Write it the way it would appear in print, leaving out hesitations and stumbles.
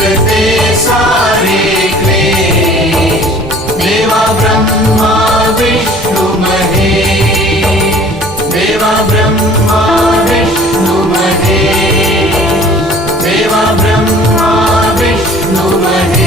मिटते सारे क्लेश। देवा ब्रह्मा विष्णु महेश, देवा ब्रह्मा विष्णु महेश, देवा ब्रह्मा विष्णु महेश।